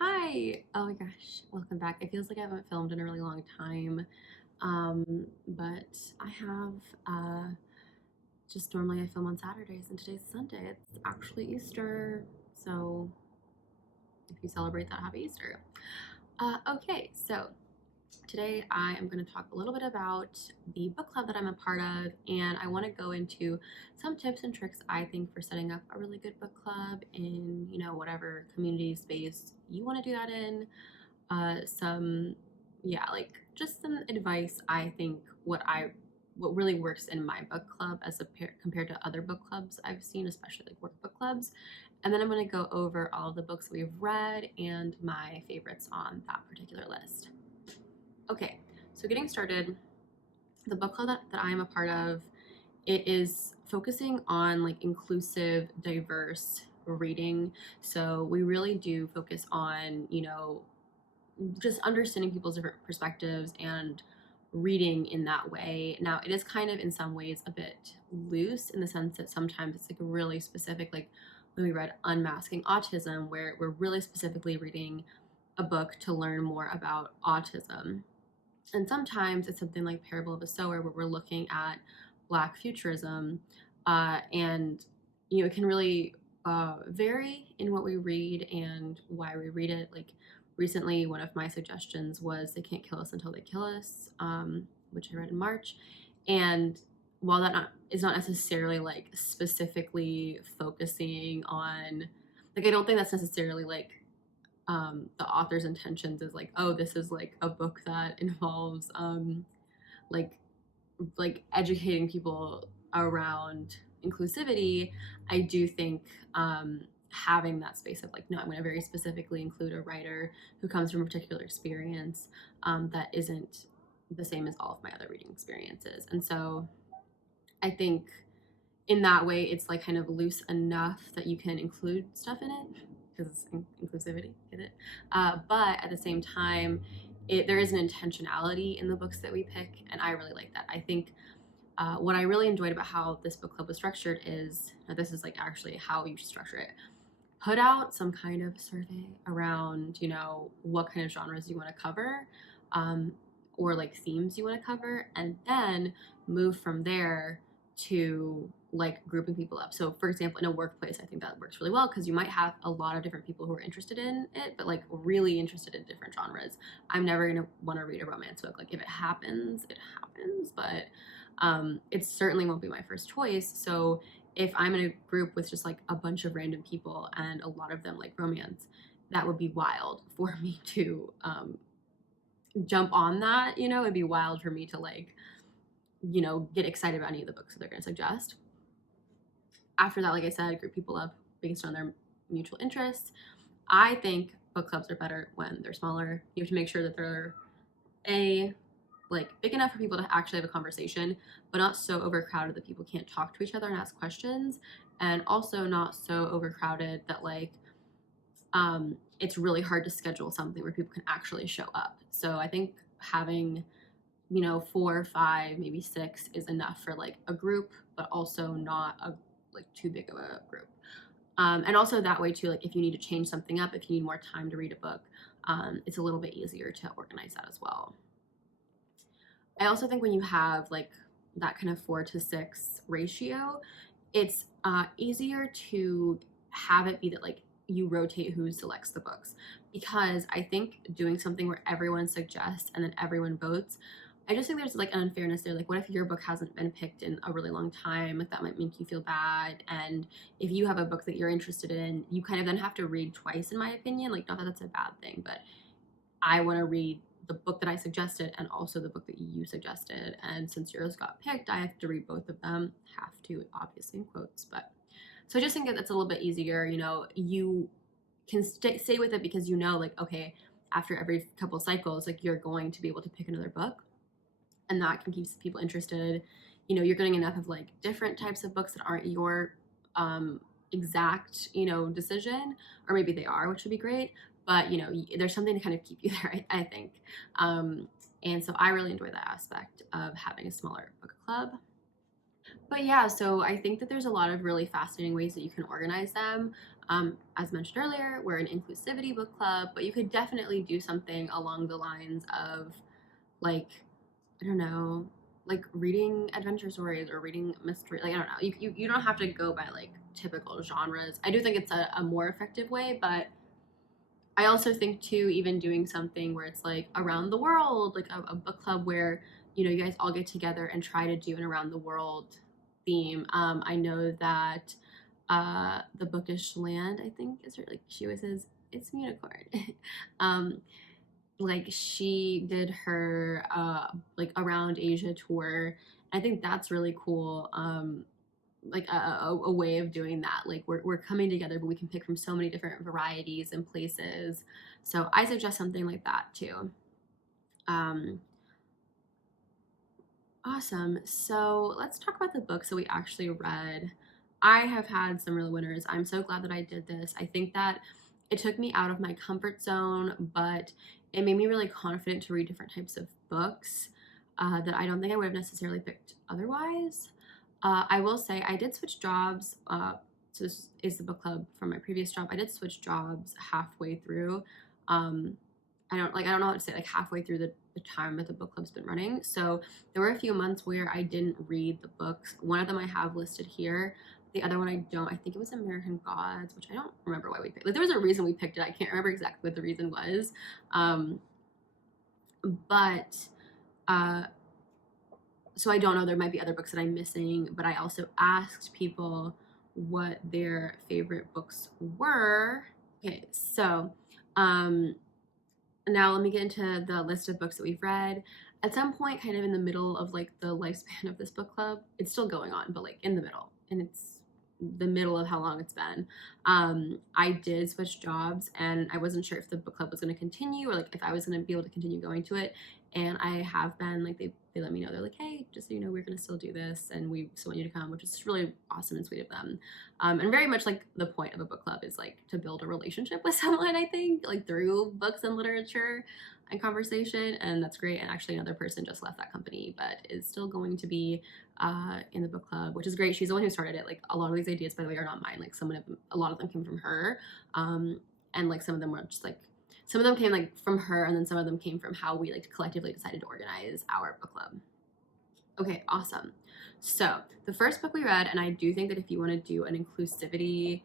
Hi! Oh my gosh, welcome back. It feels like I haven't filmed in a really long time, but I have, just normally I film on Saturdays and today's Sunday. It's actually Easter, so if you celebrate that, happy Easter. Okay, so today I am going to talk a little bit about the book club that I'm a part of, and I want to go into some tips and tricks I think for setting up a really good book club in, whatever community space you want to do that in. Just some advice I think what really works in my book club compared to other book clubs I've seen, especially like workbook clubs. And then I'm going to go over all the books we've read and my favorites on that particular list. Okay, so getting started, the book club that I am a part of, it is focusing on like inclusive, diverse reading. So we really do focus on, just understanding people's different perspectives and reading in that way. Now, it is kind of in some ways a bit loose in the sense that sometimes it's like really specific, like when we read Unmasking Autism, where we're really specifically reading a book to learn more about autism. And sometimes it's something like Parable of a Sower, where we're looking at Black futurism, and it can really vary in what we read and why we read it. Like recently, one of my suggestions was They Can't Kill Us Until They Kill Us, which I read in March. And while that is not necessarily like specifically focusing on, like, I don't think that's necessarily like the author's intentions is like, oh, this is like a book that involves like educating people around inclusivity. I do think having that space of like, no, I'm going to very specifically include a writer who comes from a particular experience that isn't the same as all of my other reading experiences. And so I think in that way it's like kind of loose enough that you can include stuff in it because inclusivity, get it? But at the same time, there is an intentionality in the books that we pick, and I really like that. I think what I really enjoyed about how this book club was structured is, this is like actually how you should structure it. Put out some kind of survey around, what kind of genres you want to cover, or like themes you want to cover, and then move from there to like grouping people up. So for example, in a workplace, I think that works really well because you might have a lot of different people who are interested in it, but like really interested in different genres. I'm never going to want to read a romance book. Like if it happens, it happens, but it certainly won't be my first choice. So if I'm in a group with just like a bunch of random people and a lot of them like romance, that would be wild for me to jump on that. It'd be wild for me to like, get excited about any of the books that they're going to suggest. After that, like I said, group people up based on their mutual interests. I think book clubs are better when they're smaller. You have to make sure that they're big enough for people to actually have a conversation, but not so overcrowded that people can't talk to each other and ask questions, and also not so overcrowded that it's really hard to schedule something where people can actually show up. So I think having 4 or 5, maybe 6 is enough for like a group, but also not too big of a group. And also that way too, like if you need to change something up, if you need more time to read a book, it's a little bit easier to organize that as well. I also think when you have like that kind of 4 to 6 ratio, it's easier to have it be that like you rotate who selects the books, because I think doing something where everyone suggests and then everyone votes, I just think there's like an unfairness there. Like what if your book hasn't been picked in a really long time? Like that might make you feel bad. And if you have a book that you're interested in, you kind of then have to read twice, in my opinion. Like not that that's a bad thing, but I want to read the book that I suggested and also the book that you suggested. And since yours got picked, I have to read both of them. Have to, obviously, in quotes. But so I just think that it's a little bit easier. You can stay with it because like, okay, after every couple cycles, like you're going to be able to pick another book. And that can keep people interested. You're getting enough of like different types of books that aren't your exact, decision, or maybe they are, which would be great. But, there's something to kind of keep you there, I think. And so I really enjoy that aspect of having a smaller book club. But yeah, so I think that there's a lot of really fascinating ways that you can organize them. As mentioned earlier, we're an inclusivity book club, but you could definitely do something along the lines of like, I don't know, like reading adventure stories or reading mystery. Like, I don't know. You don't have to go by like typical genres. I do think it's a more effective way, but I also think too, even doing something where it's like around the world, like a book club where, you know, you guys all get together and try to do an around the world theme. I know that the bookish land, I think is her, like she always says it's a unicorn. um, like she did her like around Asia tour. I think that's really cool. Like a way of doing that. Like we're coming together, but we can pick from so many different varieties and places. So I suggest something like that too. Um, awesome. So let's talk about the books that we actually read. I have had some real winners. I'm so glad that I did this. I think that it took me out of my comfort zone, but it made me really confident to read different types of books that I don't think I would have necessarily picked otherwise. I will say I did switch jobs. So this is the book club from my previous job. I did switch jobs halfway through. Um, I don't know how to say it, like halfway through the time that the book club's been running. So there were a few months where I didn't read the books. One of them I have listed here. The other one I don't. I think it was American Gods, which I don't remember why we picked. Like there was a reason we picked it. I can't remember exactly what the reason was. Um, but uh, so I don't know. There might be other books that I'm missing, but I also asked people what their favorite books were. Okay, so um, now let me get into the list of books that we've read. At some point, kind of in the middle of like the lifespan of this book club, it's still going on, but like in the middle, and it's the middle of how long it's been. I did switch jobs, and I wasn't sure if the book club was going to continue or like if I was going to be able to continue going to it. And I have been like they let me know, they're like, hey, just so you know, we're going to still do this, and we still want you to come, which is really awesome and sweet of them. And very much like the point of a book club is like to build a relationship with someone, I think, like through books and literature and conversation. And that's great. And actually another person just left that company, but is still going to be in the book club, which is great. She's the one who started it. Like a lot of these ideas, by the way, are not mine. Like a lot of them came from her. And like some of them were just like, some of them came like from her, and then some of them came from how we like collectively decided to organize our book club. Okay, awesome. So the first book we read, and I do think that if you want to do an inclusivity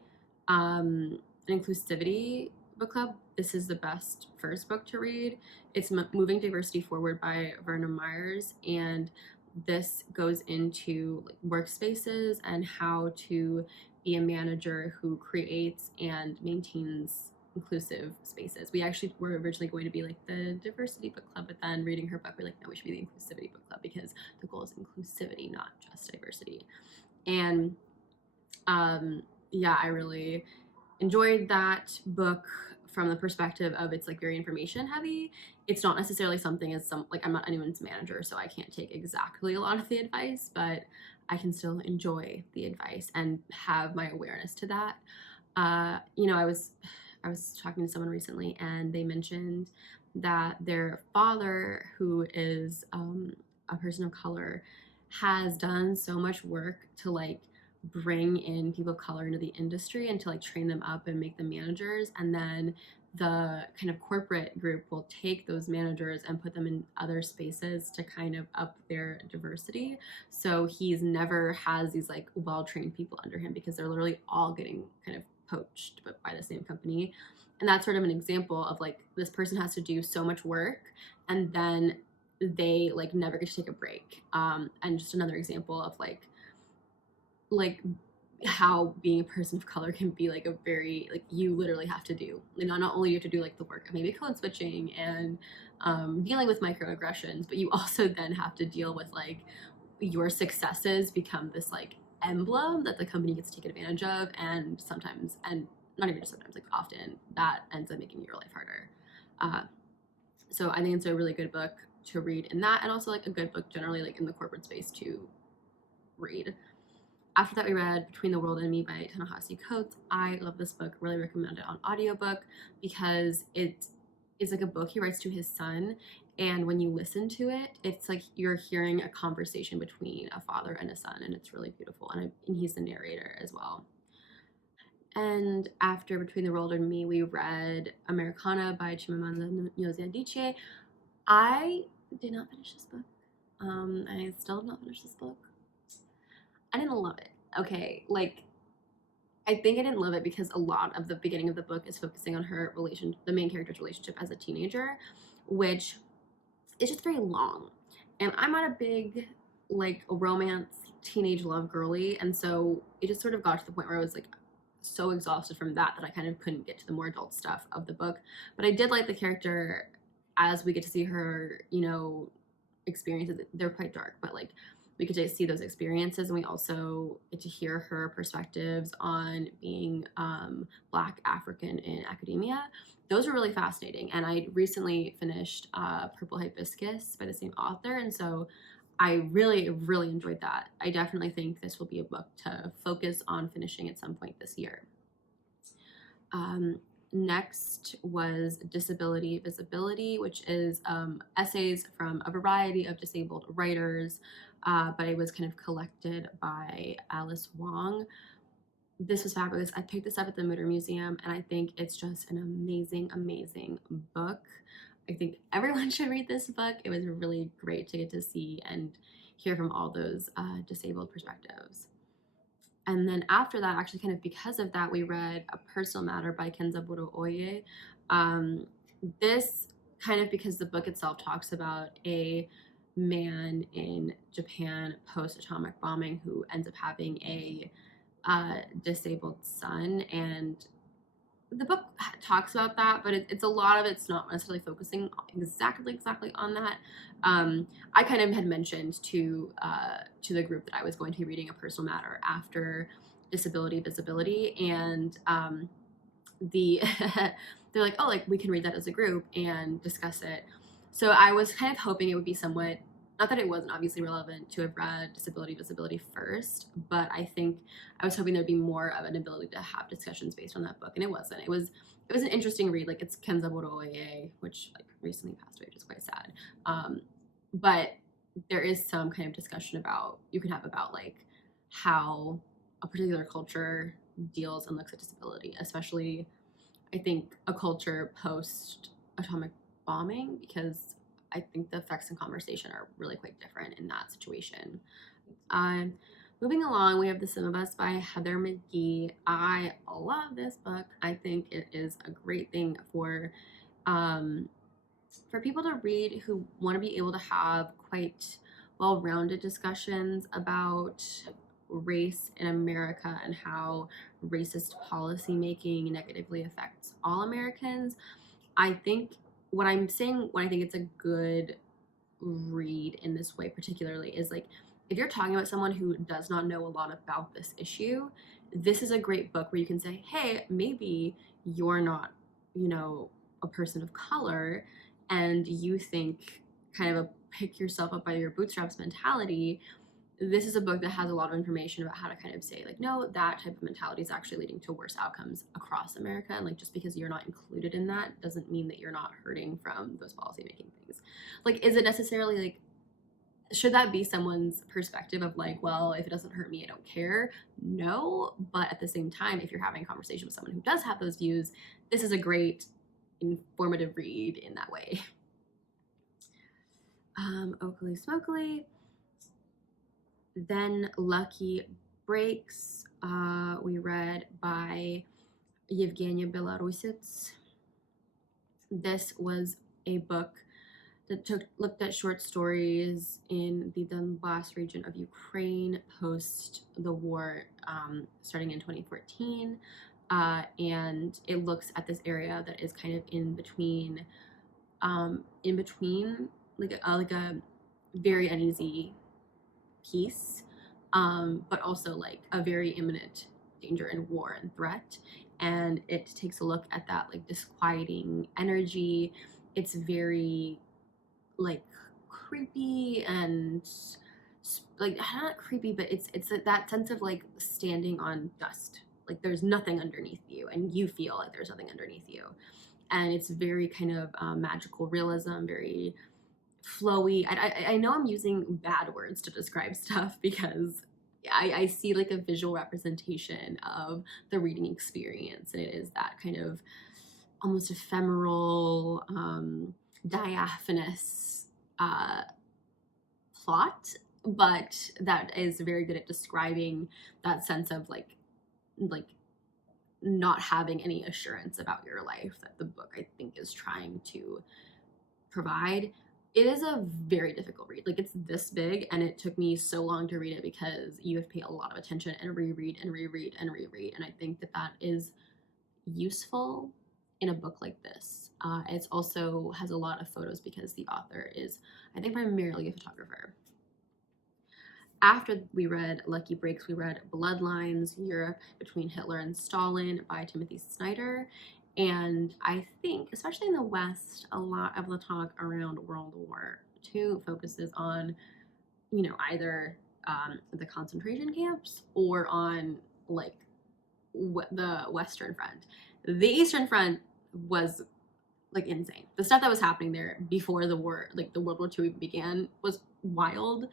book club, this is the best first book to read. It's Moving Diversity Forward by Verna Myers, and this goes into like workspaces and how to be a manager who creates and maintains inclusive spaces. We actually were originally going to be like the diversity book club, but then reading her book, we're like, no, we should be the inclusivity book club because the goal is inclusivity, not just diversity. And yeah, I really enjoyed that book from the perspective of it's like very information heavy. It's not necessarily something as some like I'm not anyone's manager, so I can't take exactly a lot of the advice, but I can still enjoy the advice and have my awareness to that. You know, I was talking to someone recently, and they mentioned that their father, who is a person of color, has done so much work to like bring in people of color into the industry and to like train them up and make them managers, and then the kind of corporate group will take those managers and put them in other spaces to kind of up their diversity. So he's never has these like well-trained people under him because they're literally all getting kind of poached but by the same company. And that's sort of an example of like this person has to do so much work, and then they like never get to take a break. And just another example of like how being a person of color can be like a very like you literally have to do, you know, not only you have to do like the work of maybe code switching and dealing with microaggressions, but you also then have to deal with like your successes become this like emblem that the company gets to take advantage of, and sometimes, and not even just sometimes, like often, that ends up making your life harder. So I think it's a really good book to read in that, and also like a good book generally like in the corporate space to read. After that, we read Between the World and Me by Ta-Nehisi. I love this book, really recommend it on audiobook because it is like a book he writes to his son, and when you listen to it, it's like you're hearing a conversation between a father and a son, and it's really beautiful. And he's the narrator as well. And after Between the World and Me, we read Americanah by Chimamanda Ngozi Adichie. I did not finish this book. I still have not finished this book. I didn't love it. Okay, like, I think I didn't love it because a lot of the beginning of the book is focusing on the main character's relationship as a teenager, which is just very long. And I'm not a big, like, romance, teenage love girly. And so it just sort of got to the point where I was like so exhausted from that I kind of couldn't get to the more adult stuff of the book. But I did like the character as we get to see her, experiences. They're quite dark, but like we get to see those experiences, and we also get to hear her perspectives on being Black African in academia. Those were really fascinating, and I recently finished Purple Hibiscus by the same author, and so I really, really enjoyed that. I definitely think this will be a book to focus on finishing at some point this year. Next was Disability Visibility, which is essays from a variety of disabled writers, but it was kind of collected by Alice Wong. This was fabulous. I picked this up at the Mutter Museum, and I think it's just an amazing, amazing book. I think everyone should read this book. It was really great to get to see and hear from all those disabled perspectives. And then after that, actually kind of because of that, we read A Personal Matter by Kenzaburo. This kind of because the book itself talks about a man in Japan post-atomic bombing who ends up having a disabled son, and the book talks about that, but it's a lot of it's not necessarily focusing exactly on that. I kind of had mentioned to the group that I was going to be reading A Personal Matter after Disability Visibility, and they're like, oh, like we can read that as a group and discuss it. So I was kind of hoping it would be somewhat, not that it wasn't obviously relevant to have read Disability Visibility first, but I think I was hoping there'd be more of an ability to have discussions based on that book, and it wasn't. It was an interesting read. Like, it's Kenzaburo, which like recently passed away, which is quite sad. But there is some kind of discussion you could have about like how a particular culture deals and looks at disability, especially I think a culture post atomic bombing, because I think the effects in conversation are really quite different in that situation. Moving along, we have The Sim of Us by Heather McGhee. I love this book. I think it is a great thing for people to read who want to be able to have quite well-rounded discussions about race in America and how racist policymaking negatively affects all Americans. I think what I'm saying when I think it's a good read in this way particularly is like, if you're talking about someone who does not know a lot about this issue, this is a great book where you can say, hey, maybe you're not, a person of color, and you think kind of a pick yourself up by your bootstraps mentality. This is a book that has a lot of information about how to kind of say like, no, that type of mentality is actually leading to worse outcomes across America. And like, just because you're not included in that doesn't mean that you're not hurting from those policymaking things. Like, is it necessarily like, should that be someone's perspective of like, well, if it doesn't hurt me, I don't care? No, but at the same time, if you're having a conversation with someone who does have those views, this is a great informative read in that way. Oakley Smokely. Then Lucky Breaks, we read by Yevgenia Belorusets. This was a book that looked at short stories in the Donbass region of Ukraine post the war, starting in 2014, and it looks at this area that is kind of in between like a very uneasy peace, but also like a very imminent danger and war and threat. And it takes a look at that like disquieting energy. It's very like creepy and like not creepy, but it's that sense of like standing on dust. Like there's nothing underneath you, and you feel like there's nothing underneath you. and it's very kind of magical realism, very flowy. I know I'm using bad words to describe stuff because I see like a visual representation of the reading experience, and it is that kind of almost ephemeral, diaphanous plot, but that is very good at describing that sense of like not having any assurance about your life that the book, I think, is trying to provide. It is a very difficult read. Like, it's this big, and it took me so long to read it because you have to pay a lot of attention and reread and reread and reread. And I think that that is useful in a book like this. It also has a lot of photos because the author is, I think, primarily a photographer. After we read Lucky Breaks, we read Bloodlines, Europe Between Hitler and Stalin by Timothy Snyder. And I think, especially in the West, a lot of the talk around World War II focuses on, you know, either the concentration camps or on like the Western Front. The Eastern Front was like insane. The stuff that was happening there before the war, like the World War II even began, was wild.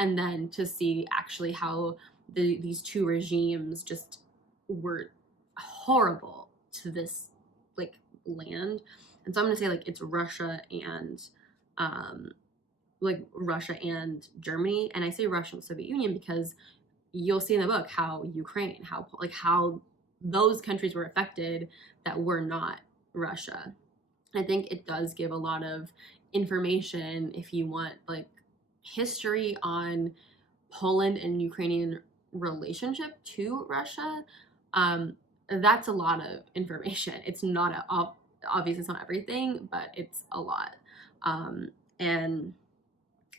And then to see actually how these two regimes just were horrible to this like land. And so I'm gonna say like it's Russia and Germany. And I say Russia and the Soviet Union because you'll see in the book how Ukraine, how those countries were affected that were not Russia. I think it does give a lot of information if you want like history on Poland and Ukrainian relationship to Russia. That's a lot of information. It's not obviously it's not everything, but it's a lot. And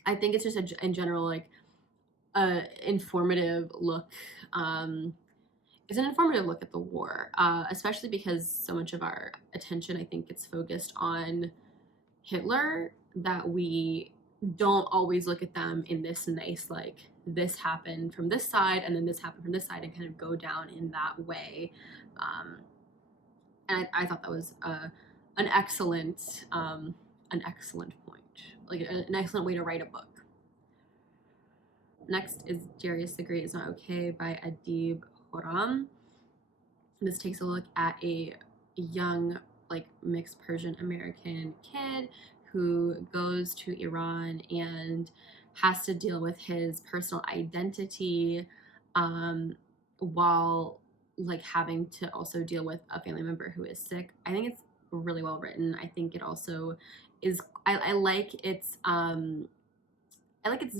I think it's just in general like a informative look. It's an informative look at the war, especially because so much of our attention, I think, gets focused on Hitler, that we don't always look at them in this nice, like, this happened from this side and then this happened from this side, and kind of go down in that way. And I thought that was an excellent point, like an excellent way to write a book. Next is Darius the Great is Not Okay by Adib Khorram. This takes a look at a young, like, mixed Persian American kid who goes to Iran and has to deal with his personal identity while like having to also deal with a family member who is sick. I think it's really well written. I think it also is, I like its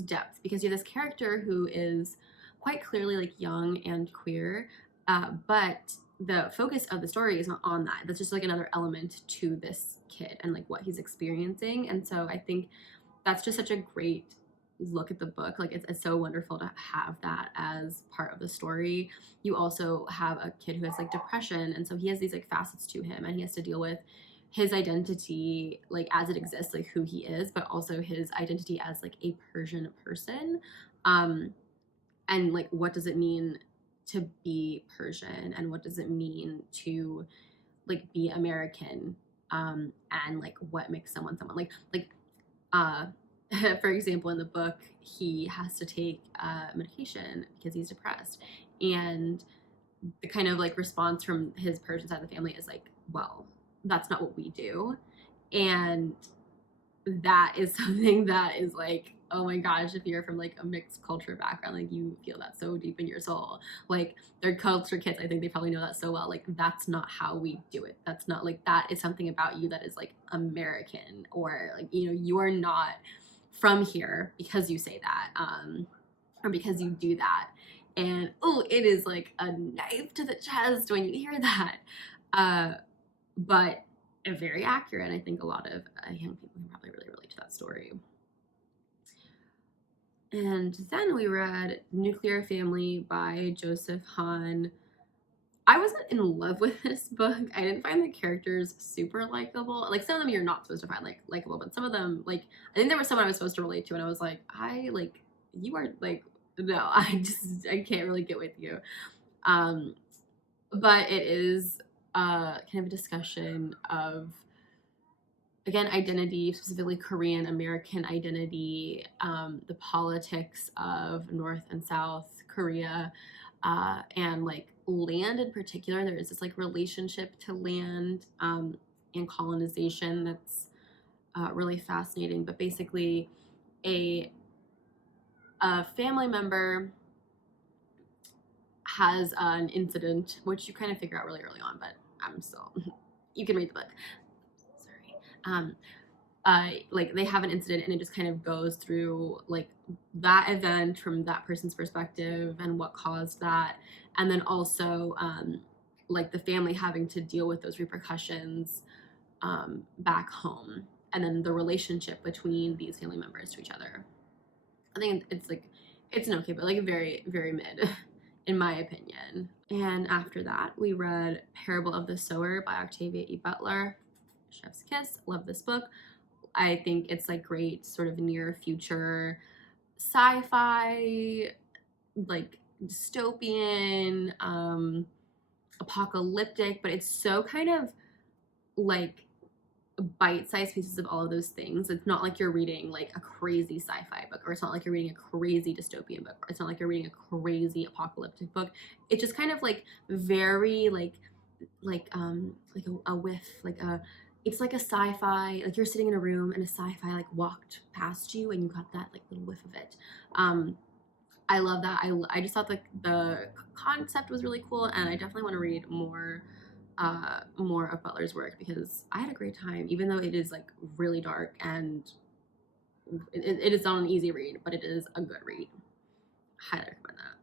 depth, because you have this character who is quite clearly like young and queer, but the focus of the story is not on that. That's just like another element to this kid and like what he's experiencing. And so I think that's just such a great look at the book. Like it's so wonderful to have that as part of the story. You also have a kid who has like depression, and so he has these like facets to him, and he has to deal with his identity like as it exists, like who he is, but also his identity as like a Persian person, and like what does it mean to be Persian, and what does it mean to like be American, and like what makes someone for example, in the book, he has to take medication because he's depressed, and the kind of like response from his Persian side of the family is like, well, that's not what we do. And that is something that is like, oh my gosh, if you're from like a mixed culture background, like you feel that so deep in your soul. Like they're culture kids, I think they probably know that so well. Like that's not how we do it. That's not like, that is something about you that is like American, or like, you know, you are not from here because you say that, or because you do that. And oh, it is like a knife to the chest when you hear that, but very accurate. I think a lot of young people can probably really relate to that story. And then we read Nuclear Family by Joseph Hahn. I wasn't in love with this book. I didn't find the characters super likable. Like some of them you're not supposed to find like likable, but some of them, like, I think there was someone I was supposed to relate to, and I was like, you are like, no, I can't really get with you. But it is kind of a discussion of, again, identity, specifically Korean American identity, the politics of North and South Korea, and like land in particular. There is this like relationship to land and colonization that's really fascinating. But basically, a family member has an incident, which you kind of figure out really early on, but I'm still, you can read the book. Sorry. Like they have an incident and it just kind of goes through like that event from that person's perspective and what caused that. And then also like the family having to deal with those repercussions back home. And then the relationship between these family members to each other. I think it's like, it's an okay, but like very, very mid, in my opinion. And after that, we read Parable of the Sower by Octavia E. Butler. Chef's kiss. Love this book. I think it's like great sort of near future sci-fi, like dystopian, apocalyptic, but it's so kind of like bite-sized pieces of all of those things. It's not like you're reading like a crazy sci-fi book, or it's not like you're reading a crazy dystopian book, or it's not like you're reading a crazy apocalyptic book. It's just kind of like very like a whiff, like a, it's like a sci-fi, like you're sitting in a room and a sci-fi like walked past you and you got that like little whiff of it. I love that. I just thought the concept was really cool, and I definitely want to read more of Butler's work because I had a great time, even though it is like really dark and it is not an easy read, but it is a good read. Highly recommend that.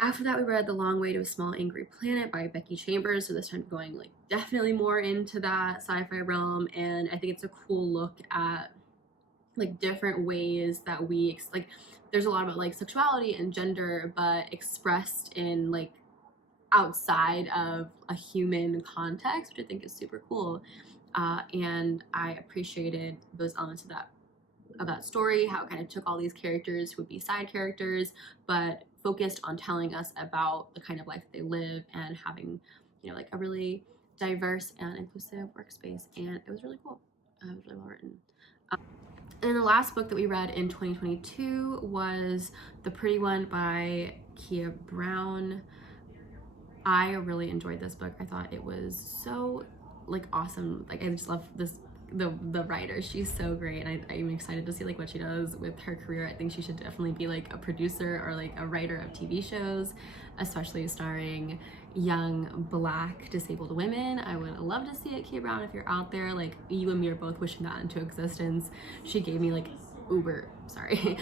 After that, we read The Long Way to a Small Angry Planet by Becky Chambers. So this time going like definitely more into that sci-fi realm, and I think it's a cool look at like different ways that we like. There's a lot about like sexuality and gender, but expressed in like outside of a human context, which I think is super cool. And I appreciated those elements of that story, how it kind of took all these characters who would be side characters, but focused on telling us about the kind of life they live and having, you know, like a really diverse and inclusive workspace. And it was really cool. It was really well written. And then the last book that we read in 2022 was The Pretty One by Kia Brown. I really enjoyed this book. I thought it was so like awesome. Like I just love this the writer. She's so great, and I'm excited to see like what she does with her career. I think she should definitely be like a producer or like a writer of TV shows, especially starring young Black disabled women. I would love to see it, Kia Brown. If you're out there, like you and me are both wishing that into existence. She gave me like sorry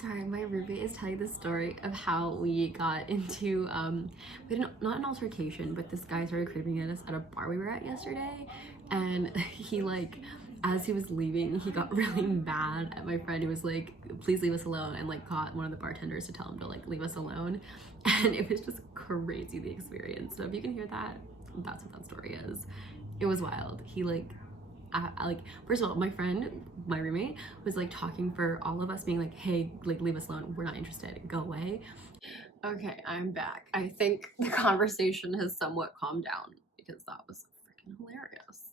Sorry, my roommate is telling the story of how we got into, we had not an altercation, but this guy started creeping at us at a bar we were at yesterday, and he like, as he was leaving, he got really mad at my friend who was like, please leave us alone, and like got one of the bartenders to tell him to like leave us alone, and it was just crazy, the experience. So if you can hear that, that's what that story is. It was wild. He like, like, first of all, my friend, my roommate, was like talking for all of us, being like, hey, like leave us alone, we're not interested, go away. Okay, I'm back. I think the conversation has somewhat calmed down because that was freaking hilarious.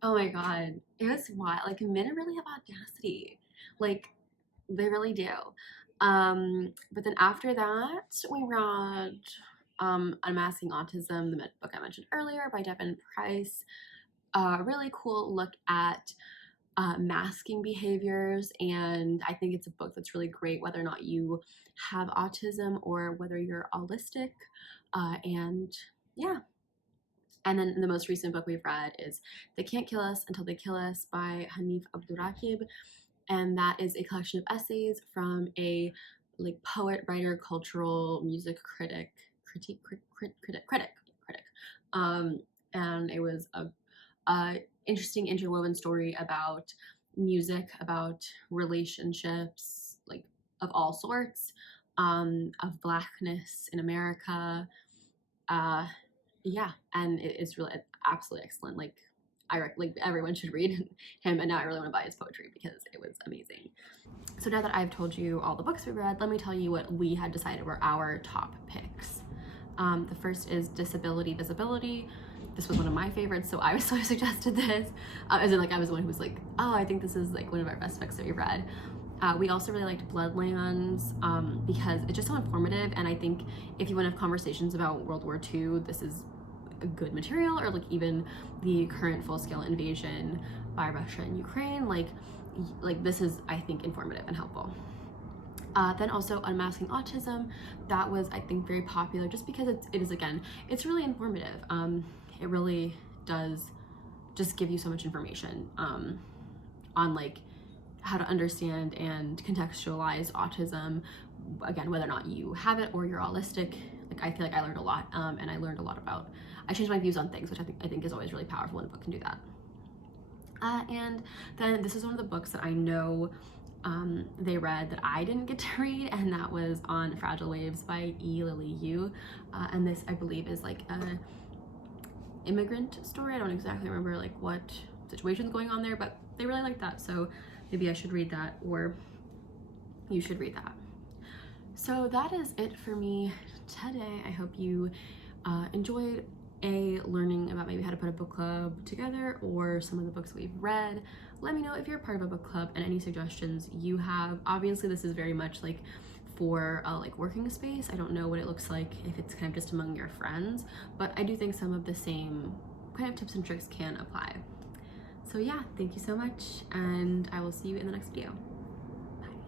Oh my god, it was wild. Like men really have audacity, like they really do. But then after that, we read Unmasking Autism, the book I mentioned earlier by Devon Price. A really cool look at masking behaviors, and I think it's a book that's really great whether or not you have autism or whether you're allistic. And yeah. And then the most recent book we've read is They Can't Kill Us Until They Kill Us by Hanif Abdurraqib, and that is a collection of essays from a like poet, writer, cultural music critic. And it was a interesting interwoven story about music, about relationships, like of all sorts, of Blackness in America. Yeah, and it's really absolutely excellent. Like like everyone should read him, and now I really want to buy his poetry because it was amazing. So now that I've told you all the books we read, let me tell you what we had decided were our top picks. The first is Disability Visibility. This was one of my favorites, so I was sort of suggested this, as in like I was the one who was like, oh, I think this is like one of our best books that we read. We also really liked Bloodlines because it's just so informative, and I think if you want to have conversations about World War II, this is a good material, or like even the current full-scale invasion by Russia and Ukraine. Like this is, I think, informative and helpful. Then also Unmasking Autism. That was, I think, very popular just because it is, again, it's really informative. It really does just give you so much information on like how to understand and contextualize autism, again, whether or not you have it or you're autistic. Like I feel like I learned a lot, and I learned a lot about, I changed my views on things, which I think is always really powerful when a book can do that. And then this is one of the books that I know they read that I didn't get to read, and that was On Fragile Waves by E. Lily Yu. And this, I believe, is like a immigrant story. I don't exactly remember like what situation's going on there, but they really like that, so maybe I should read that, or you should read that. So that is it for me today. I hope you enjoyed learning about maybe how to put a book club together, or some of the books we've read. Let me know if you're a part of a book club and any suggestions you have. Obviously this is very much like for a like working space. I don't know what it looks like if it's kind of just among your friends, but I do think some of the same kind of tips and tricks can apply. So yeah, thank you so much, and I will see you in the next video.